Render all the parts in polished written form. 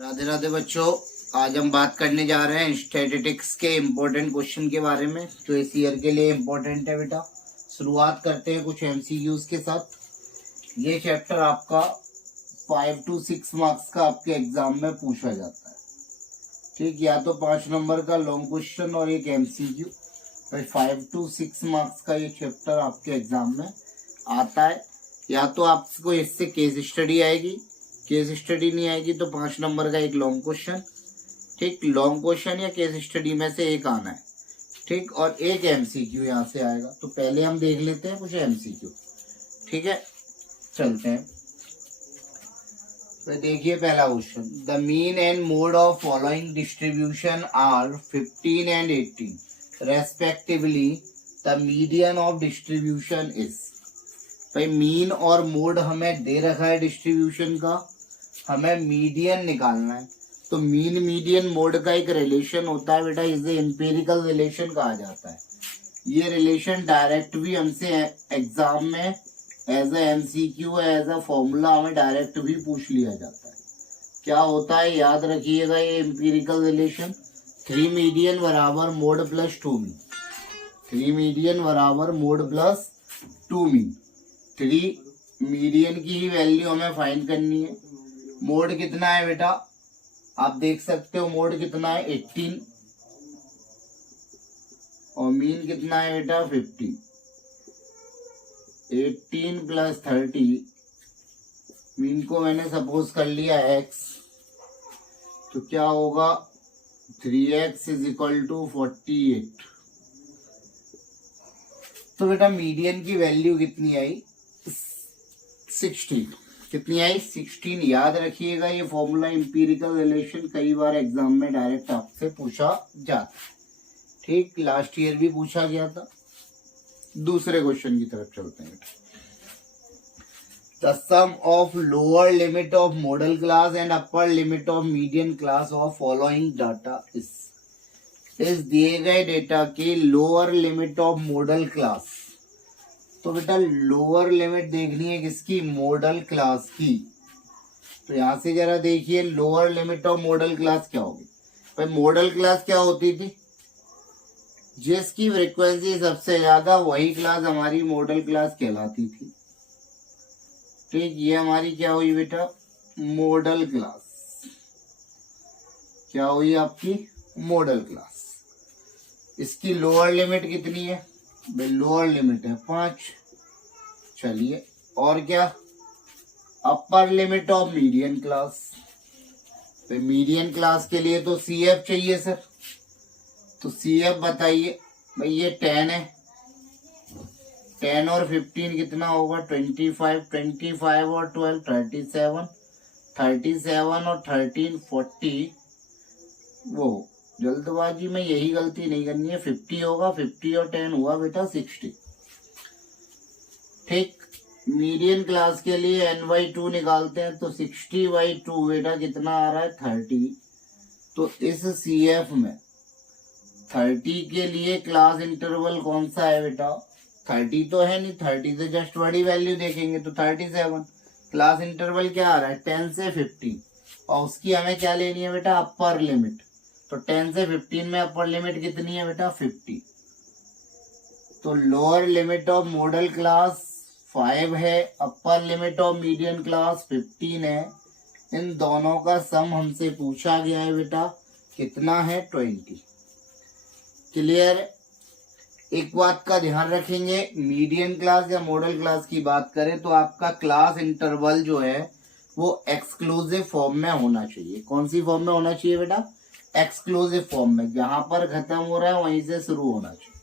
राधे राधे बच्चों, आज हम बात करने जा रहे हैं स्टैटिस्टिक्स के इम्पोर्टेंट क्वेश्चन के बारे में जो इस ईयर के लिए इम्पोर्टेंट है। बेटा शुरुआत करते हैं कुछ एमसीक्यूज के साथ। ये चैप्टर आपका 5 to 6 मार्क्स का आपके एग्जाम में पूछा जाता है। ठीक, या तो 5 नंबर का लॉन्ग क्वेश्चन और एक एमसीक्यू। भाई 5 to 6 मार्क्स का ये चैप्टर आपके एग्जाम में आता है। या तो आपको इससे केस स्टडी आएगी, केस स्टडी नहीं आएगी तो 5 नंबर का एक लॉन्ग क्वेश्चन। ठीक, लॉन्ग क्वेश्चन या केस स्टडी में से एक आना है। ठीक, और एक एमसीक्यू यहाँ से आएगा। तो पहले हम देख लेते हैं कुछ एमसीक्यू। ठीक है, चलते हैं। तो देखिए पहला question, the mean and mode of following distribution are 15 and 18 respectively, the median of distribution is. भाई मीन और मोड हमें दे रखा है डिस्ट्रीब्यूशन का, हमें मीडियन निकालना है। तो मीन मीडियन मोड का एक रिलेशन होता है बेटा, इसे एम्पिरिकल रिलेशन कहा जाता है। ये रिलेशन डायरेक्ट भी हमसे एग्जाम में as a MCQ as a formula हमें डायरेक्ट भी पूछ लिया जाता है। क्या होता है याद रखिएगा, ये एम्पिरिकल रिलेशन 3 मीडियन बराबर मोड प्लस 2 मीन। 3 मीडियन बराबर मोड प्लस 2 मीन। 3 मीडियन की ही वैल्यू हमें फाइंड करनी है। मोड कितना है बेटा, आप देख सकते हो मोड कितना है 18 और मीन कितना है बेटा 50। 18 + 30, मीन को मैंने सपोज कर लिया x, तो क्या होगा 3x = 48। तो बेटा मीडियन की वैल्यू कितनी आई 16। कितनी आई 16। याद रखिएगा ये फॉर्मूला एम्पिरिकल रिलेशन कई बार एग्जाम में डायरेक्ट आपसे पूछा जाता है। ठीक, लास्ट ईयर भी पूछा गया था। दूसरे क्वेश्चन की तरफ चलते हैं। The sum of lower limit of modal class and upper limit of median class of following data इस दिए गए डेटा की lower limit of modal class. तो बेटा लोअर लिमिट देखनी है किसकी, मॉडल क्लास की। तो यहां से जरा देखिए lower limit of modal class क्या होगी। भाई मॉडल क्लास क्या होती थी, जिसकी फ्रीक्वेंसी सबसे ज्यादा वही क्लास हमारी मॉडल क्लास कहलाती थी। ठीक, ये हमारी क्या हुई बेटा मॉडल क्लास। क्या हुई आपकी मॉडल क्लास। इसकी लोअर लिमिट कितनी है, लोअर लिमिट है 5। चलिए, और क्या अपर लिमिट ऑफ मीडियन क्लास। तो मीडियन क्लास के लिए तो CF चाहिए सर। तो CF बताइए भाई, ये 10 है। 10 और 15 कितना होगा 25। 25 और 12 37। 37 और 13 40। वो जल्दबाजी में यही गलती नहीं करनी है, 50 होगा। 50 और 10 हुआ बेटा 60। ठीक, मीडियन क्लास के लिए n/2 निकालते हैं तो 60/2 बेटा कितना आ रहा है 30। तो इस CF में 30 के लिए क्लास इंटरवल कौन सा है बेटा, 30 तो है नहीं, 30 से जस्ट बड़ी वैल्यू देखेंगे तो 37। क्लास इंटरवल क्या आ रहा है 10 से 15 और उसकी हमें क्या लेनी है बेटा अपर लिमिट। तो 10 से 15 में अपर लिमिट कितनी है बेटा 50। तो lower limit of modal class 5 है, अपर लिमिट ऑफ मीडियन क्लास 15 है। इन दोनों का सम हमसे पूछा गया है बेटा कितना है 20। क्लियर। एक बात का ध्यान रखेंगे, मीडियन क्लास या मॉडल क्लास की बात करें तो आपका क्लास इंटरवल जो है वो एक्सक्लूसिव फॉर्म में होना चाहिए। कौन सी फॉर्म में होना चाहिए बेटा, एक्सक्लूसिव फॉर्म में, जहां पर खत्म हो रहा है वहीं से शुरू होना चाहिए।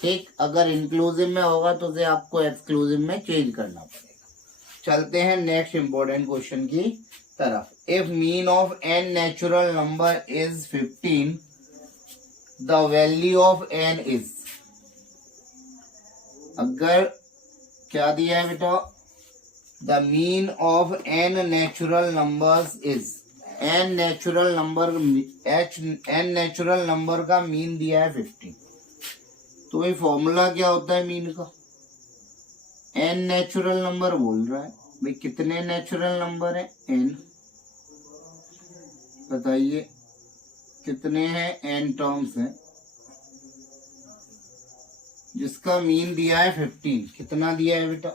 ठीक, अगर इंक्लूसिव में होगा तो उसे आपको एक्सक्लूसिव में चेंज करना पड़ेगा। चलते हैं नेक्स्ट इंपॉर्टेंट क्वेश्चन की तरफ। If mean of n natural number is 15, the value of n is. अगर क्या दिया है बेटा, the mean of n natural numbers is, n natural number का मीन दिया है 15। तो ये फॉर्मूला क्या होता है मीन का, n नेचुरल नंबर बोल रहा है भाई, कितने नेचुरल नंबर है n। बताइए कितने हैं, n टर्म्स हैं, जिसका मीन दिया है 15। कितना दिया है बेटा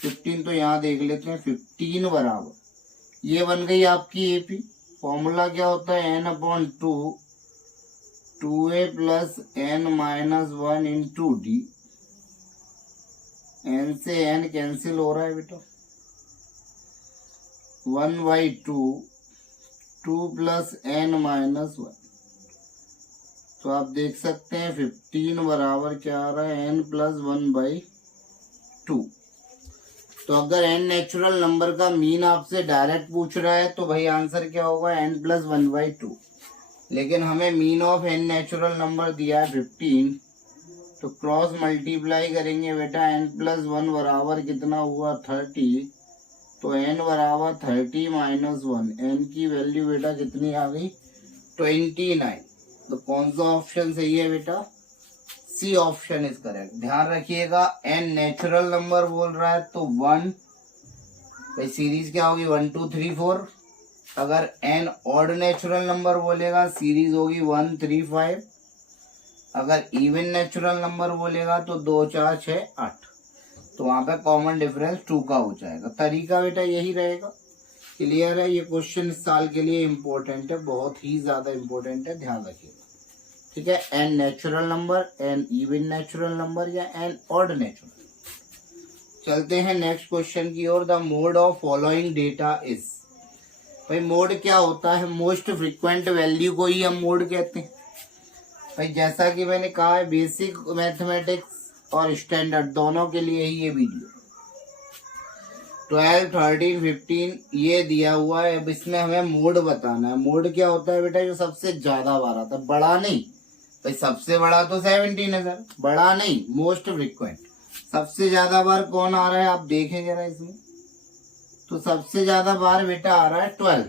15, तो यहाँ देख लेते हैं 15 बराबर ये बन गई आपकी एपी। फॉर्मूला क्या होता है n/2 2a plus n minus 1 into D. n से n कैंसिल हो रहा है बेटा, 1/2 2 प्लस n माइनस 1। तो आप देख सकते हैं 15 बराबर क्या आ रहा है n प्लस 1/2। तो अगर n नेचुरल नंबर का मीन आपसे डायरेक्ट पूछ रहा है तो भाई आंसर क्या होगा n प्लस 1/2। लेकिन हमें mean of n natural number दिया है 15, तो क्रॉस मल्टीप्लाई करेंगे बेटा n प्लस 1 बराबर कितना हुआ 30। तो n बराबर 30 माइनस 1, n की वैल्यू बेटा कितनी आ गई 29। तो कौन सा ऑप्शन सही है बेटा, सी ऑप्शन इज करेक्ट। ध्यान रखिएगा n नेचुरल नंबर बोल रहा है तो 1, भाई सीरीज क्या होगी 1 2 3 4। अगर n ऑड नेचुरल नंबर बोलेगा सीरीज होगी 1 3 5। अगर इवन नेचुरल नंबर बोलेगा तो 2 4 6 8। तो वहां पे कॉमन डिफरेंस 2 का हो जाएगा। तरीका बेटा यही रहेगा। क्लियर है, ये क्वेश्चन इस साल के लिए इम्पोर्टेंट है, बहुत ही ज्यादा इम्पोर्टेंट है, ध्यान रखिएगा। ठीक है, N natural number, N even natural number या एन ऑड नेचुरल। चलते हैं नेक्स्ट क्वेश्चन की ओर। The mode of following data is. भाई मोड क्या होता है, मोस्ट फ्रिक्वेंट वैल्यू को ही हम मोड कहते हैं। भाई जैसा कि मैंने कहा है बेसिक मैथमेटिक्स और स्टैंडर्ड दोनों के लिए ही ये वीडियो। 12 13 15 ये दिया हुआ है। अब इसमें हमें मोड बताना है। मोड क्या होता है बेटा, जो सबसे ज्यादा बार आता है, बड़ा नहीं भाई, सबसे बड़ा तो 17 है सर, बड़ा नहीं, मोस्ट फ्रिक्वेंट। सबसे ज्यादा बार कौन आ रहा है आप देखें जरा इसमें, तो सबसे ज्यादा बार बेटा आ रहा है 12।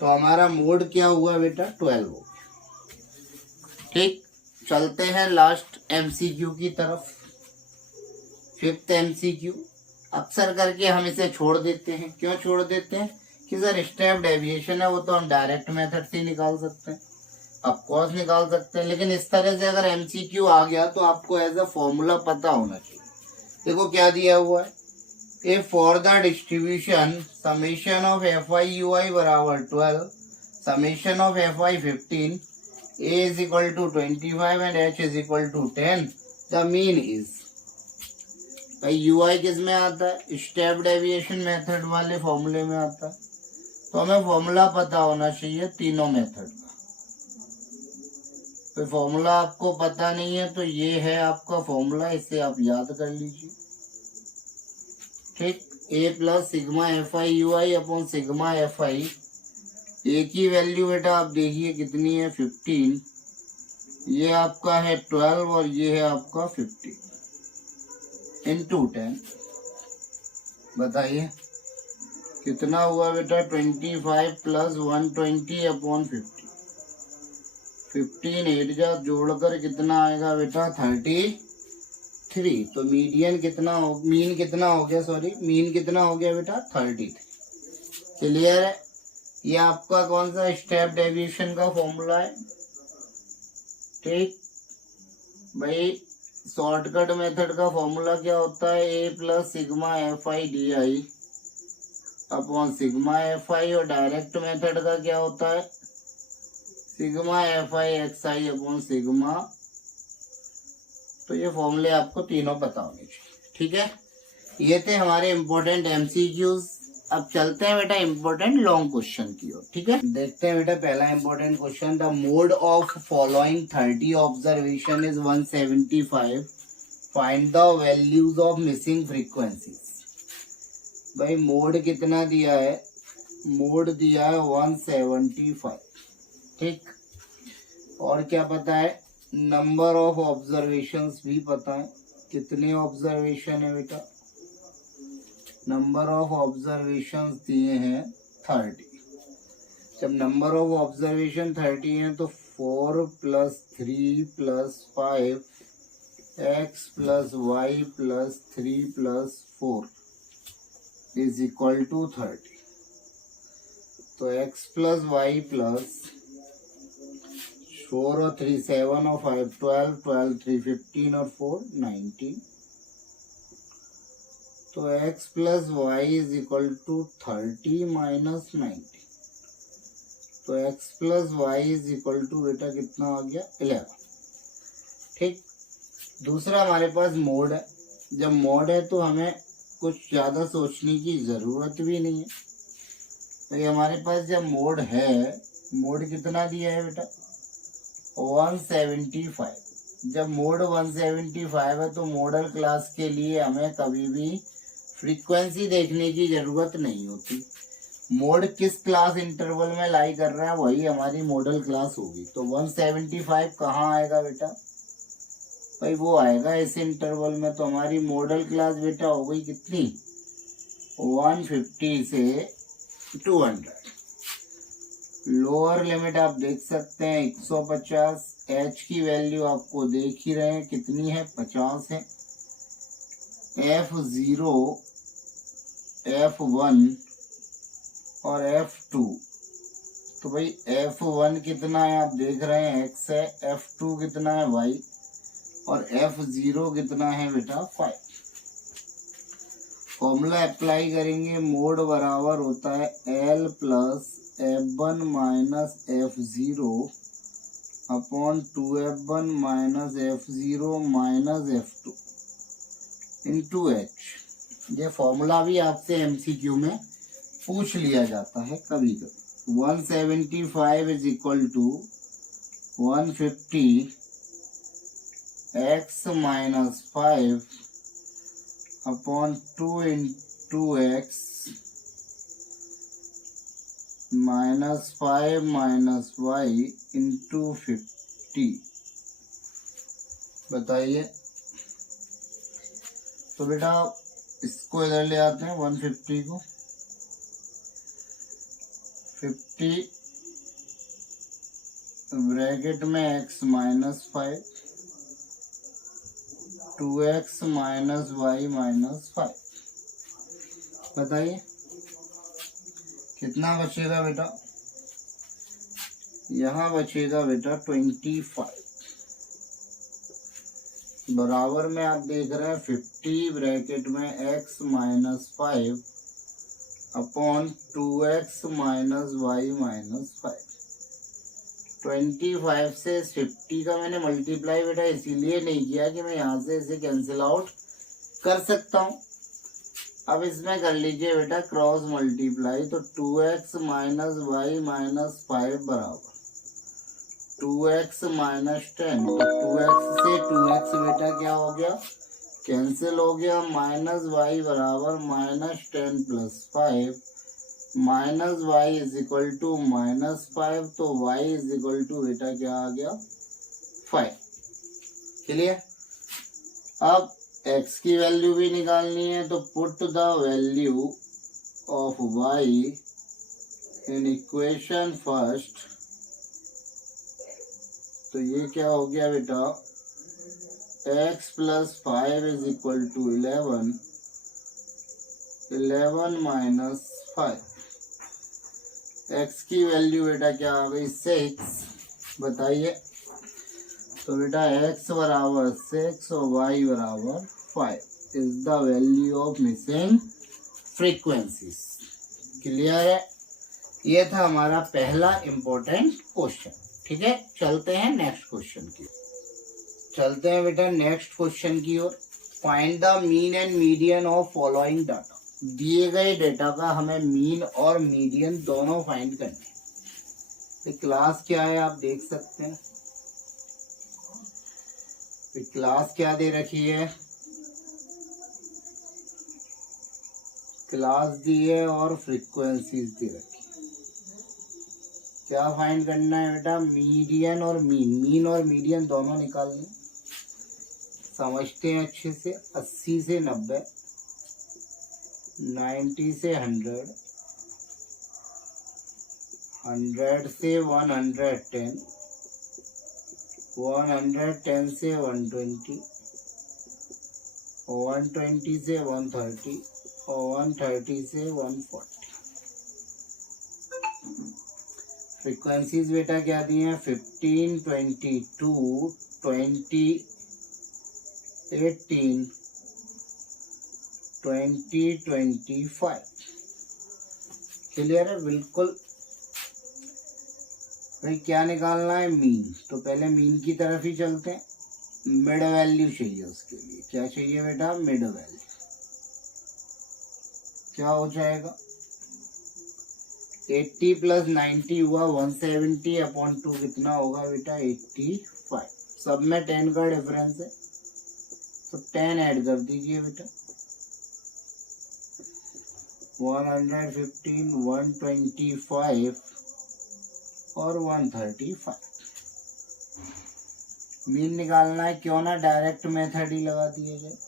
तो हमारा मोड क्या हुआ बेटा 12 हो गया। ठीक, चलते हैं लास्ट एमसीक्यू की तरफ। 5th MCQ. अक्सर करके हम इसे छोड़ देते हैं। क्यों छोड़ देते हैं कि सर स्टेप डेविएशन है, वो तो हम डायरेक्ट मेथड से निकाल सकते हैं, ऑफकोर्स निकाल सकते हैं, लेकिन इस तरह से अगर एमसीक्यू आ गया तो आपको एज अ फॉर्मूला पता होना चाहिए। देखो क्या दिया हुआ है, A for the distribution summation of F I U I बराबर 12, summation of F I 15, A is equal to 25 and H is equal to 10, the mean is. भाई यू आई किस में आता है, स्टेप डेविएशन मेथड वाले फॉर्मूले में आता है। तो हमें फॉर्मूला पता होना चाहिए तीनों मेथड का। तो फॉर्मूला आपको पता नहीं है तो ये है आपका फॉर्मूला, इसे आप याद कर लीजिए। ठीक, A plus sigma F I U I upon sigma F I. A की वैल्यू बेटा आप देखिए कितनी है 15, ये आपका है 12 और ये है आपका 15 इंटू 10। बताइए कितना हुआ बेटा 25 प्लस 120 अपॉन 50। 15 8 जा जोड़कर कितना आएगा बेटा 33। तो मीडियन कितना हो, मीन कितना हो गया, सॉरी मीन कितना हो गया बेटा 33। क्लियर है, ये आपका कौन सा स्टेप डेविएशन का फॉर्मूला है। ठीक भाई, शॉर्टकट मेथड का फॉर्मूला क्या होता है, A plus sigma F I D I upon sigma F I, और डायरेक्ट मेथड का क्या होता है सिग्मा एफ आई एक्स आई अपॉन सिग्मा। तो ये फॉर्मूले आपको तीनों पता होने चाहिए। ठीक है, ये थे हमारे इम्पोर्टेंट एमसीक्यूज। अब चलते हैं बेटा इम्पोर्टेंट लॉन्ग क्वेश्चन की ओर। ठीक है, देखते हैं बेटा पहला important question. The mode of following 30 observation is 175, find the values of missing frequencies. भाई मोड कितना दिया है, मोड दिया है 175। ठीक, और क्या पता है, नंबर ऑफ ऑब्जर्वेशंस भी पता है। कितने ऑब्जर्वेशन है बेटा, नंबर ऑफ ऑब्जर्वेशन दिए हैं 30। जब नंबर ऑफ ऑब्जर्वेशन 30 है तो 4 plus 3 plus 5 x plus y plus 3 plus 4 is equal to 30। तो x प्लस वाई प्लस 4 और 3 7 और 5 12 12 3 15 और 4 19। तो x plus y is equal to 30 minus 19। तो x plus y is equal to बेटा कितना आ गया 11। ठीक। दूसरा हमारे पास मोड है। जब मोड है तो हमें कुछ ज़्यादा सोचने की ज़रूरत भी नहीं है। तो ये हमारे पास जब मोड है, मोड कितना दिया है बेटा 175। जब मोड 175 है तो मॉडल क्लास के लिए हमें कभी भी फ्रीक्वेंसी देखने की ज़रूरत नहीं होती। मोड किस क्लास इंटरवल में लाई कर रहा है वही हमारी मॉडल क्लास होगी। तो 175 कहाँ आएगा बेटा भाई, वो आएगा इस इंटरवल में। तो हमारी मॉडल क्लास बेटा हो गई कितनी 150 से 200। लोअर लिमिट आप देख सकते हैं 150। एच की वैल्यू आपको देख ही रहे हैं कितनी है 50 है। F0 F1 और F2। तो भाई F1 कितना है आप देख रहे हैं x है, F2 कितना है y और F0 कितना है बेटा 5। फॉर्मूला अप्लाई करेंगे, मोड बराबर होता है L plus F1 minus F0 upon 2F1 minus F0 minus F2 into H। ये फॉर्मूला भी आपसे MCQ में पूछ लिया जाता है कभी कभी। 175 is equal to 150 x minus 5 upon 2 into x minus 5 minus y into 50। बताइए। तो बेटा इसको इधर ले आते हैं 150 को 50 ब्रैकेट में x minus 5 2x minus y minus 5। बताइए कितना बचेगा बेटा, यहाँ बचेगा बेटा 25 बराबर में आप देख रहे हैं 50 ब्रैकेट में x minus 5 upon 2x minus y minus 5। 25 से 50 का मैंने मल्टीप्लाई बेटा इसीलिए नहीं किया कि मैं यहाँ से इसे कैंसिल आउट कर सकता हूँ। अब इसमें कर लीजिए बेटा क्रॉस मल्टीप्लाई। तो 2x माइनस वाई माइनस 5 बराबर 2x माइनस 10। तो 2x से 2x बेटा क्या हो गया कैंसिल हो गया। माइनस वाई बराबर minus 10 plus 5 minus y is equal to minus 5। तो y इज इक्वल टू बेटा क्या आ गया 5। क्लियर। अब x की वैल्यू भी निकालनी है तो put the value of y in equation first. तो ये क्या हो गया बेटा x plus 5 is equal to 11 minus 5। x की वैल्यू बेटा क्या आ गई 6। बताइए। तो बेटा x बराबर 6 और y बराबर 5 is the value of missing frequencies. Clear है। ये था हमारा पहला इंपॉर्टेंट क्वेश्चन। ठीक है, चलते हैं नेक्स्ट क्वेश्चन की। चलते हैं बेटा नेक्स्ट क्वेश्चन की ओर। Find the mean and median of following data. दिए गए डेटा का हमें मीन और मीडियन दोनों फाइंड करने हैं। तो क्लास क्या है आप देख सकते हैं। तो क्लास क्या दे रखी है, क्लास दी है और फ्रीक्वेंसीज दे रखी है। क्या फाइंड करना है बेटा मीडियन और मीन। मीन और मीडियन दोनों निकालने। समझते हैं अच्छे से। 80 से 90 90 से 100 100 से 110 110 से 120 120 से 130 और 130 से 140। फ्रीक्वेंसीज बेटा क्या दी हैं 15, 22, 20, 18, 20, 25। क्लियर है बिल्कुल। भाई क्या निकालना है मीन, तो पहले मीन की तरफ ही चलते हैं। मिड वैल्यू चाहिए, उसके लिए क्या चाहिए बेटा मिड वैल्यू। क्या हो जाएगा 80 प्लस 90 हुआ 170 अपॉन 2 कितना होगा बेटा 85। सब में 10 का डिफरेंस है तो 10 ऐड कर दीजिए बेटा। 115, 125 और 135। मीन निकालना है, क्यों ना डायरेक्ट मेथड ही लगा दिया जाए,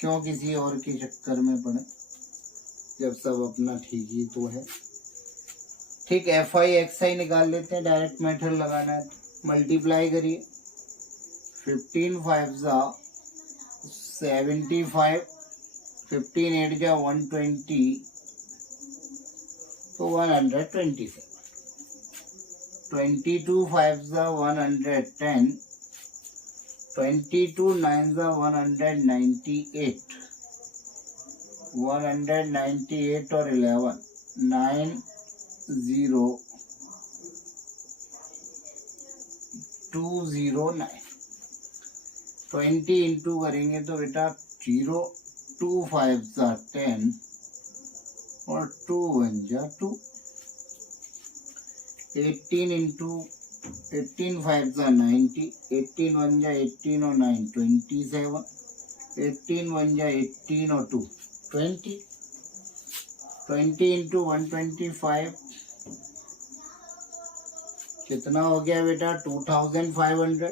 क्यों किसी और के चक्कर में पड़े जब सब अपना ठीक ही तो है। ठीक एफ आई एक्स आई निकाल लेते हैं, डायरेक्ट मेथड लगाना है तो मल्टीप्लाई करिए। 15 5 जा 75, 15 8 जा 120 तो 127। 22 5 जा 110, 22 9 जा 198, 198 और 11 9 0 209। 20 इंटू करेंगे तो बेटा 0 2 5 जा 10 और 2 1 जा 2। 18 इंटू 18 5 जा 90, 18 1 जा 18 और 9 27, 18 1 जा 18 और 2 20। 20 इंटू 125 कितना हो गया बेटा 2500।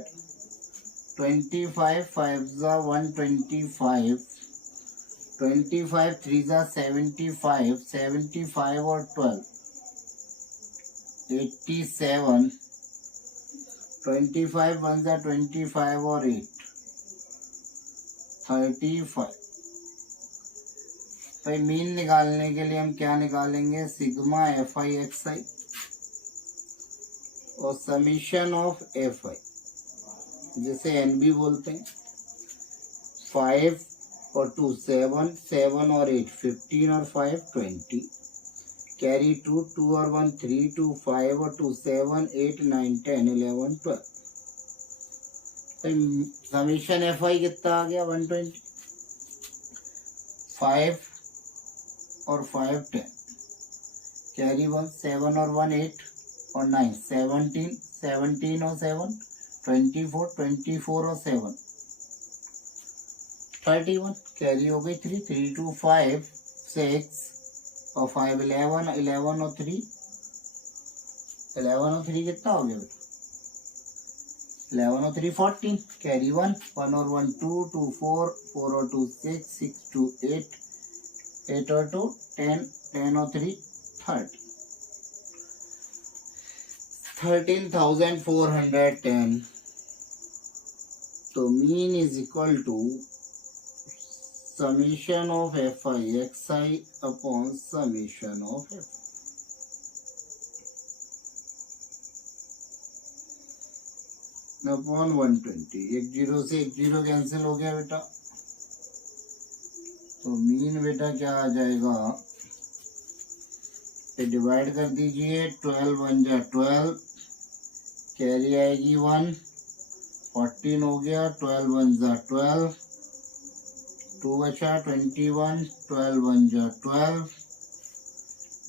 25 5 जा 125, 25 3 जा 75, 75 और 12 87, 25 1 जा 25 और 8 35। भाई मीन निकालने के लिए हम क्या निकालेंगे सिग्मा एफ आई एक्स आई और समीशन ऑफ एफ आई, जिसे एन बी बोलते हैं। 5 और 2 7, 7 और 8 15 और 5 20, कैरी 2, 2 और 1 3, 2 5 और 2 7 8 9 10 11 12। समीशन एफ आई कितना आ गया 120। 5 और 5 10, कैरी 1 7 और 1 8 और 9 17, 17 और 7 24, 24 और 7 31, कैरी हो गई 3 3 2 5 6 और 5 11, 11 और 3 11 और 3 कितना हो गया बेटा 11 और 3 14, कैरी 1 1 और 1 2 2 4 4 और 2 6 6 2 8 8 और 2 10 10 और 3 30, 13,410। तो mean is equal to summation of F I x I upon summation of f upon 120। एक जीरो से एक जीरो कैंसिल हो गया बेटा, तो मीन बेटा क्या आ जाएगा, ये डिवाइड कर दीजिए। 12 1 जा 12, कैरी आएगी 1, 14 हो गया। 12 1 जा 12, 2 बचा 21, 12 1 जा 12,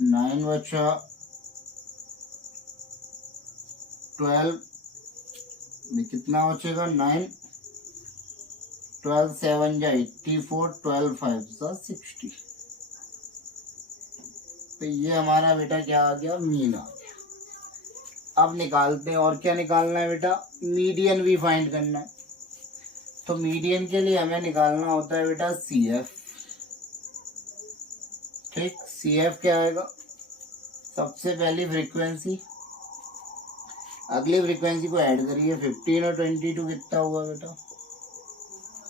9 बचा 12 में कितना बचेगा 9, 12 7 जा 84, 12 5 जा 60। तो ये हमारा बेटा क्या आ गया मीन आ गया। अब निकालते हैं, और क्या निकालना है बेटा मीडियन भी फाइंड करना है। तो मीडियन के लिए हमें निकालना होता है बेटा सी एफ। ठीक, सी एफ क्या आएगा, सबसे पहली फ्रीक्वेंसी, अगली फ्रीक्वेंसी को ऐड करिए। 15 और 22 कितना हुआ बेटा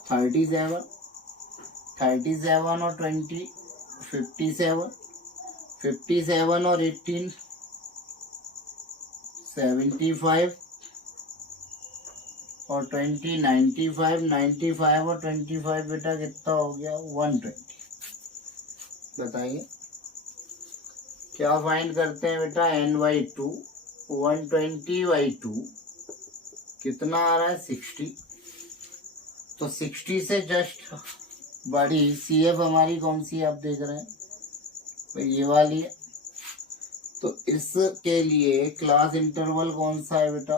37, 37 और 20 57, 57 और 18 75 और 20 95, 95 और 25 बेटा कितना हो गया 120। बताइए क्या फाइंड करते हैं बेटा, n/2 120/2 कितना आ रहा है 60। तो 60 से जस्ट बड़ी CF हमारी कौन सी है आप देख रहे हैं, तो ये वाली है। तो इसके लिए क्लास इंटरवल कौन सा है बेटा,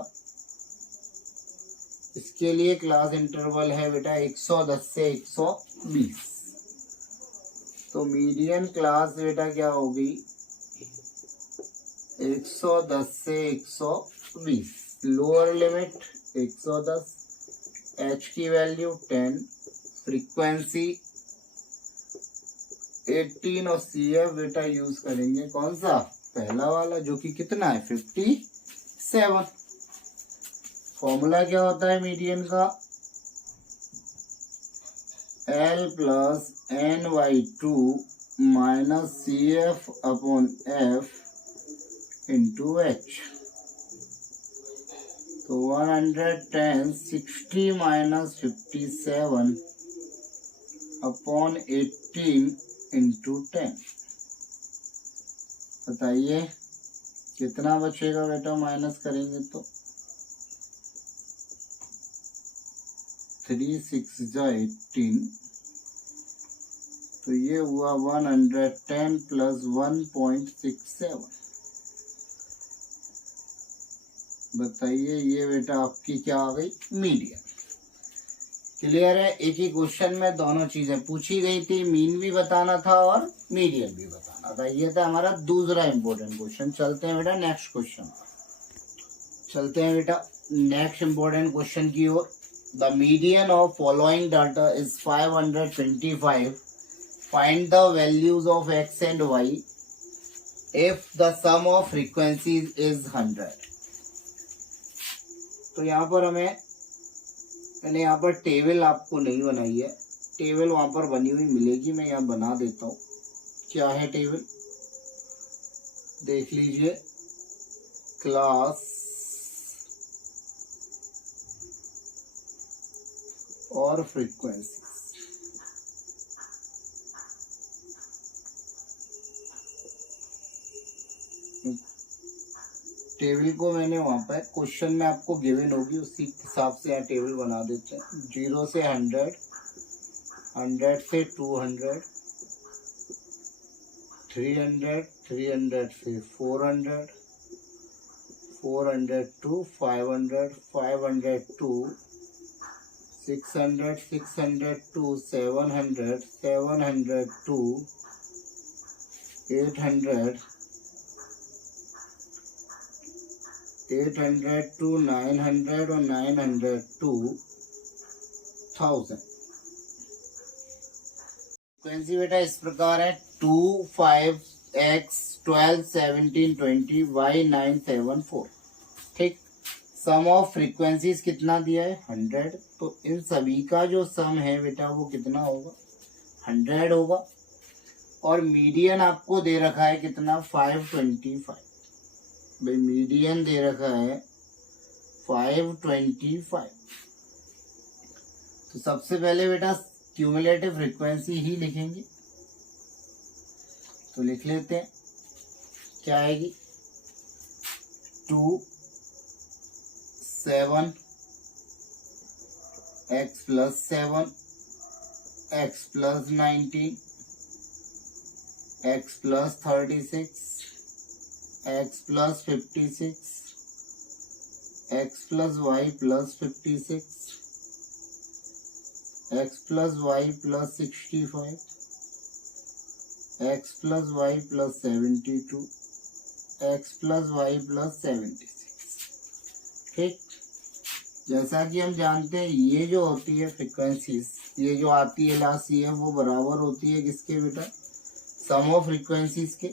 इसके लिए क्लास इंटरवल है बेटा 110 से 120। तो मीडियन क्लास बेटा क्या होगी 110 से 120। लोअर लिमिट 110, h की वैल्यू 10, फ्रीक्वेंसी 18 और CF बेटा यूज करेंगे कौन सा, पहला वाला जो कि कितना है 57। फॉर्मूला क्या होता है मीडियन का, L plus n/2 minus CF upon F into H। तो 110 60 माइनस 57 अपॉन 18 इंटू 10। बताइए कितना बचेगा बेटा, माइनस करेंगे तो 3 6 जा 18। तो ये हुआ 110 प्लस 1.67। बताइए ये बेटा आपकी क्या आ गई मीडियन। क्लियर है, एक ही क्वेश्चन में दोनों चीजें पूछी गई थी, मीन भी बताना था और मीडियन भी बताना था। ये था हमारा दूसरा इंपॉर्टेंट क्वेश्चन। चलते हैं बेटा नेक्स्ट क्वेश्चन, चलते हैं बेटा नेक्स्ट इंपॉर्टेंट क्वेश्चन की ओर। The median of following data is 525। Find the values of x and y if the sum of frequencies is 100। तो यहाँ पर मैंने यहाँ पर टेबल आपको नहीं बनाई है, टेबल वहां पर बनी हुई मिलेगी, मैं यहाँ बना देता हूँ। क्या है टेबल देख लीजिए, क्लास और फ्रीक्वेंसी। टेबल को मैंने वहां पर क्वेश्चन में आपको गिवन होगी, उसी हिसाब से यहाँ टेबल बना देते हैं। 0 से 100, 100 से 200, 300, 300 से 400, 400 to 500, 500 to 600, 600 to 700, 700 to 800, 800 to 900 और 900 to 1000। फ्रीक्वेंसी बेटा इस प्रकार है 2 5 x 12 17 20 y 9 7 4। ठीक, सम ऑफ फ्रीक्वेंसीज कितना दिया है 100। तो इन सभी का जो सम है बेटा वो कितना होगा 100 होगा। और मीडियन आपको दे रखा है कितना 525। भाई मीडियन दे रखा है 525। तो सबसे पहले बेटा क्यूमुलेटिव फ्रीक्वेंसी ही लिखेंगे, तो लिख लेते हैं। क्या आएगी 2 7 x plus 7 x plus 19 x plus 36 x plus 56 x plus y plus 56 x plus y plus 65 x plus y plus 72 x plus y plus 76। ठीक, जैसा कि हम जानते हैं ये जो होती है फ्रीक्वेंसीज, ये जो आती है लास्ट CF वो बराबर होती है किसके बेटा सम ऑफ फ्रीक्वेंसीज के।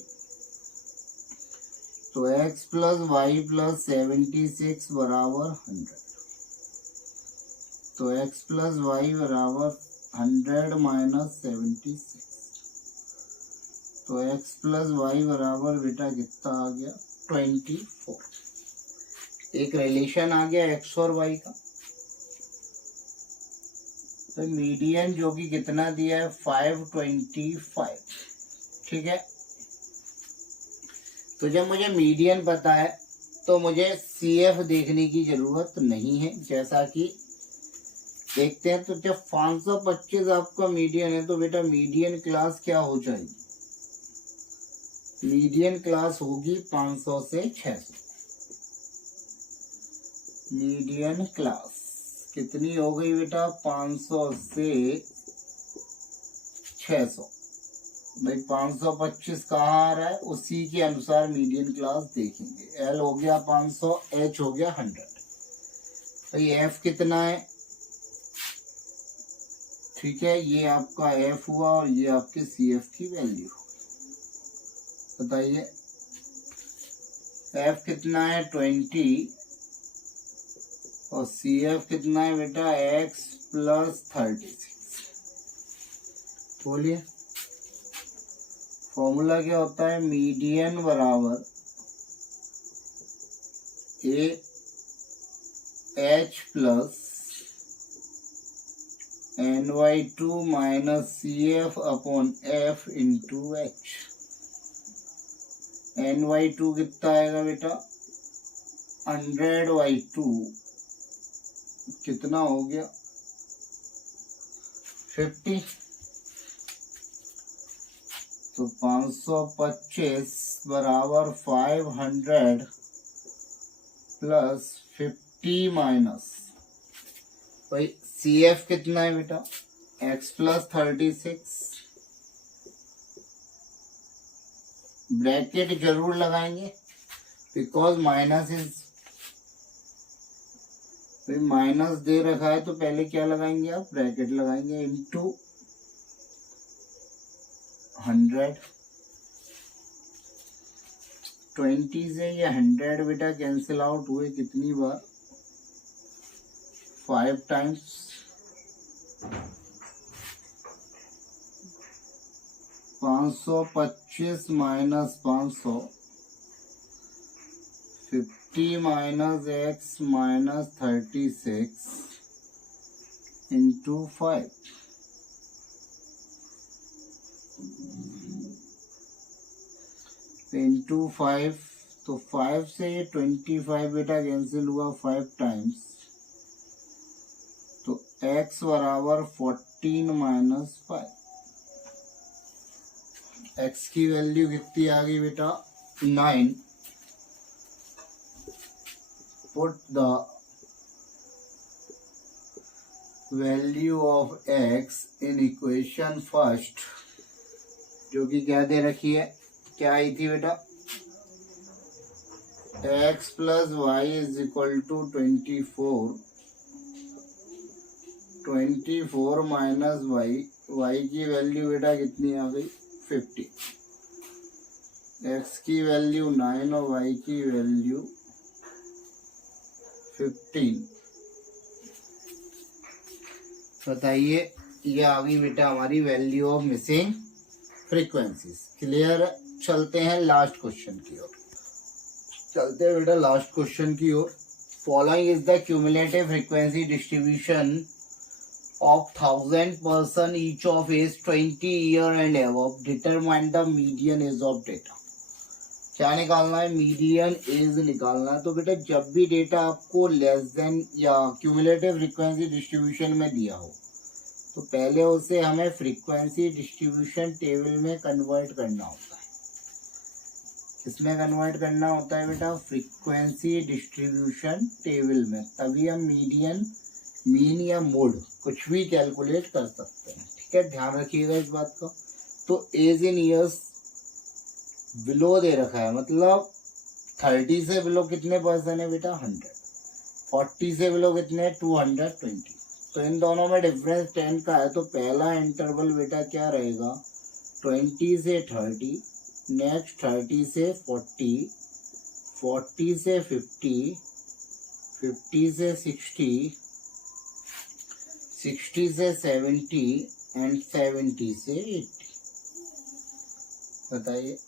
तो x प्लस वाई प्लस 76 बराबर 100। तो x प्लस वाई बराबर 100 माइनस 76। तो x प्लस वाई बराबर बेटा कितना आ गया 24। एक रिलेशन आ गया एक्स और वाई का। तो मीडियन जो कि कितना दिया है 525, ठीक है। तो जब मुझे मीडियन पता है तो मुझे CF देखने की जरूरत नहीं है, जैसा कि देखते हैं। तो जब 525 आपका मीडियन है तो बेटा मीडियन क्लास क्या हो जाएगी, मीडियन क्लास होगी 500 से 600। मीडियन क्लास कितनी हो गई बेटा 500 से 600। भाई 525 कहाँ आ रहा है, उसी के अनुसार मीडियन क्लास देखेंगे। L हो गया 500, H हो गया 100। भाई F कितना है, ठीक है, ये आपका F हुआ और ये आपके CF की वैल्यू। बताइए F कितना है 20 और CF कितना है बेटा X प्लस 36। बोलिए फॉर्मूला क्या होता है, मीडियन बराबर AH plus NY2 minus CF upon F into H। NY2 कितना आएगा बेटा 100/2 कितना हो गया 50। तो 525 बराबर 500 प्लस 50 माइनस, भाई CF कितना है बेटा X प्लस 36। ब्रैकेट जरूर लगाएंगे बिकॉज माइनस इज, माइनस दे रखा है तो पहले क्या लगाएंगे आप, ब्रैकेट लगाएंगे, इनटू 100। 20 से ये 100 बेटा कैंसिल आउट हुए कितनी बार, 5 times. 525 minus 500, 50 minus X minus 36 into 5। Into 5, तो 5 से 25 बेटा कैंसिल हुआ 5 टाइम्स। तो X बराबर 14 माइनस 5। X की वैल्यू कितनी आ गई बेटा 9। Put the value of X in equation first, जो कि क्या दे रखी है, क्या आई थी बेटा X plus y is equal to 24। 24 minus y, y की वैल्यू बेटा कितनी आ गई 50। X की वैल्यू 9 और वाई की वैल्यू 15। बताइए ये आ गई बेटा हमारी value of missing frequencies. Clear. चलते हैं लास्ट क्वेश्चन की ओर, चलते हैं बेटा लास्ट क्वेश्चन की ओर। Following is the cumulative frequency distribution of 1000 person each of age 20 year and above, determine the median age of data। क्या निकालना है, मीडियन एज निकालना है। तो बेटा जब भी डेटा आपको लेस देन या क्यूमुलेटिव फ्रीक्वेंसी डिस्ट्रीब्यूशन में दिया हो तो पहले उसे हमें फ्रीक्वेंसी डिस्ट्रीब्यूशन टेबल में कन्वर्ट करना होता है। किसमें कन्वर्ट करना होता है बेटा, फ्रीक्वेंसी डिस्ट्रीब्यूशन टेबल में, तभी हम मीडियन, मीन या मोड कुछ भी कैलकुलेट कर सकते हैं। ठीक है, ध्यान रखिएगा इस बात का। तो एज इन ईयर्स बिलो दे रखा है, मतलब 30 से बिलो कितने पर्सन है बेटा 100, 40 से बिलो कितने 220। तो इन दोनों में डिफरेंस 10 का है। तो पहला इंटरवल बेटा क्या रहेगा 20 से 30, नेक्स्ट 30 से 40, 40 से 50, 50 से 60, 60 से 70 एंड 70 से 80। बताइए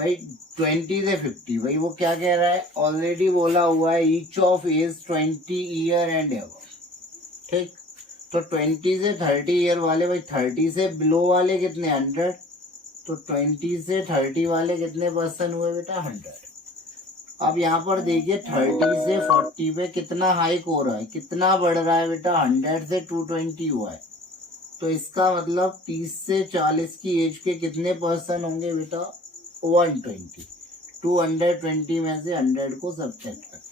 भाई 20 से 50, भाई वो क्या कह रहा है, ऑलरेडी बोला हुआ है each of age 20 year and ever, ठीक। तो 20 से 30 ईयर वाले, भाई 30 से बिलो वाले कितने, 100, तो 20 से 30 वाले कितने पर्सन हुए बेटा, 100। अब यहाँ पर देखिए 30 से 40 पे कितना हाइक हो रहा है, कितना बढ़ रहा है बेटा, 100 से 220 हुआ है। तो इसका मतलब 30 से 40 की एज के कितने पर्सन होंगे बेटा, 120। 220 में से 100 को सब्ट्रैक्ट करते हैं।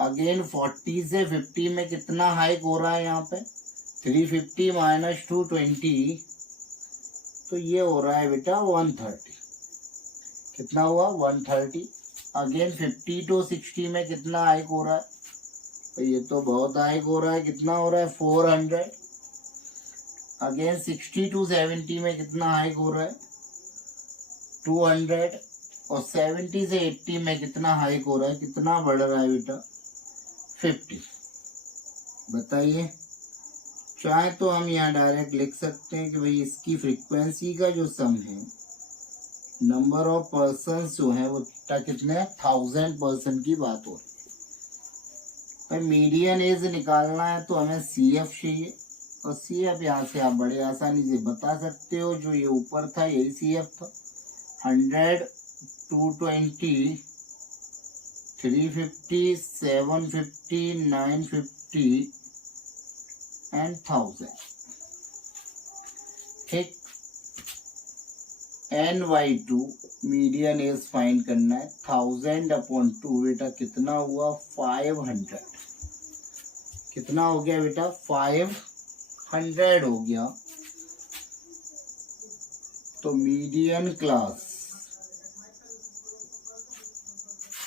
अगेन 40 से 50 में कितना हाइक हो रहा है यहाँ पे, 350 माइनस 220, तो ये हो रहा है बेटा 130। कितना हुआ, 130। अगेन 50 टू 60 में कितना हाइक हो रहा है, तो ये तो बहुत हाइक हो रहा है, कितना हो रहा है, 400। अगेन 60 टू 70 में कितना हाइक हो रहा है, 200। और 70 से 80 में कितना हाइक हो रहा है, कितना बढ़ रहा है बेटा, 50। बताइए, चाहे तो हम यहाँ डायरेक्ट लिख सकते हैं कि भाई इसकी फ्रीक्वेंसी का जो सम है, नंबर ऑफ पर्सन्स जो है वो कितने, 1000 पर्सन की बात हो रही है। भाई मीडियन एज निकालना है तो हमें CF चाहिए, और CF यहाँ से आप बड़े आसानी से बता सकते हो, जो ये ऊपर था यही CF था। 100, 220, 350, 750, 950 एंड 1000, ठीक। NY2 मीडियन एज फाइंड करना है, 1000/2 बेटा कितना हुआ, 500। कितना हो गया बेटा, 500 हो गया। तो मीडियन क्लास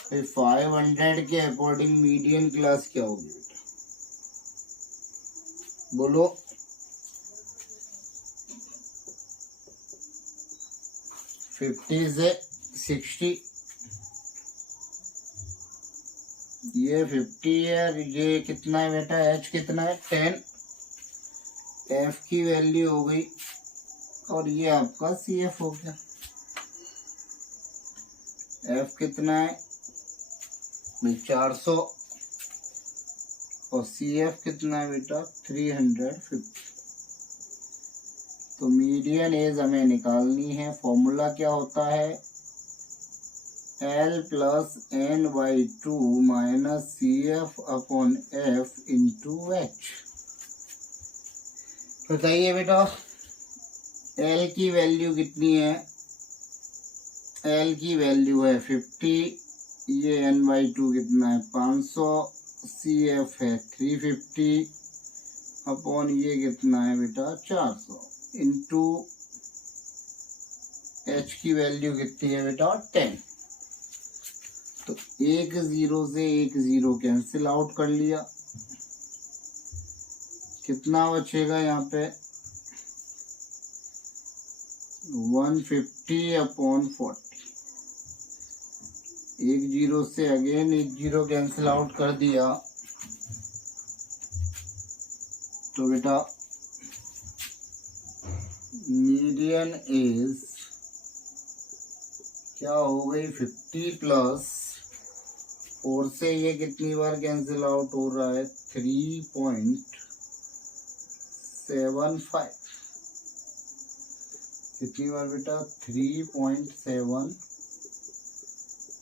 500 के अकॉर्डिंग मीडियन क्लास क्या होगी बेटा, बोलो। 50 से 60, ये 50 है, ये कितना है बेटा, H कितना है, 10, F की वैल्यू हो गई, और ये आपका CF हो गया। F कितना है भाई, 400, और CF कितना है बेटा, 350। तो मीडियन एज हमें निकालनी है, फॉर्मूला क्या होता है, L + N/2 minus CF/F into H। बताइए बेटा, L की वैल्यू कितनी है, L की वैल्यू है 50, ये N/2 कितना है, 500, CF है 350 अपॉन ये कितना है बेटा, 400 इंटू H की वैल्यू कितनी है बेटा, 10। तो एक 0 से एक 0 कैंसिल आउट कर लिया, कितना बचेगा यहाँ पे, 150/40। एक 0 से अगेन एक 0 कैंसिल आउट कर दिया, तो बेटा मीडियन एज क्या हो गई, 50 + 4 से ये कितनी बार कैंसिल आउट हो रहा है, 3.75। कितनी बार बेटा, 3.7,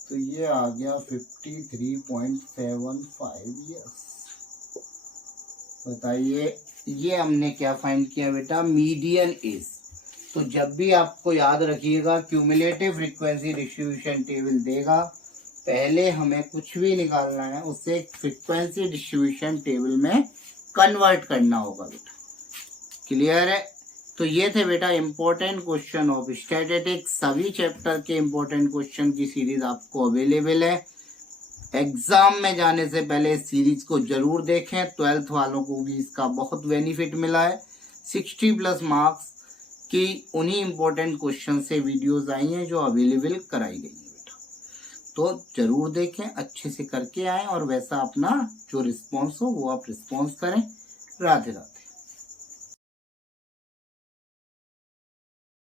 तो ये आ गया 53.75 ईयर्स। बताइए, ये हमने क्या फाइंड किया बेटा, मीडियन एज। तो जब भी आपको याद रखिएगा क्यूमुलेटिव फ्रीक्वेंसी डिस्ट्रीब्यूशन टेबल देगा, पहले हमें कुछ भी निकालना है उससे फ्रीक्वेंसी डिस्ट्रीब्यूशन टेबल में कन्वर्ट करना होगा बेटा। क्लियर है? तो ये थे बेटा इम्पोर्टेंट क्वेश्चन ऑफ स्टैटिस्टिक्स। सभी चैप्टर के इम्पोर्टेंट क्वेश्चन की सीरीज आपको अवेलेबल है। एग्जाम में जाने से पहले इस सीरीज को जरूर देखें। 12th वालों को भी इसका बहुत बेनिफिट मिला है। 60+ मार्क्स की उन्हीं इम्पोर्टेंट क्वेश्चन से वीडियोस आई हैं जो अवेलेबल कराई गई है बेटा। तो जरूर देखें, अच्छे से करके आएं और वैसा अपना जो रिस्पॉन्स हो वो आप रिस्पॉन्स करें। राधे राधे।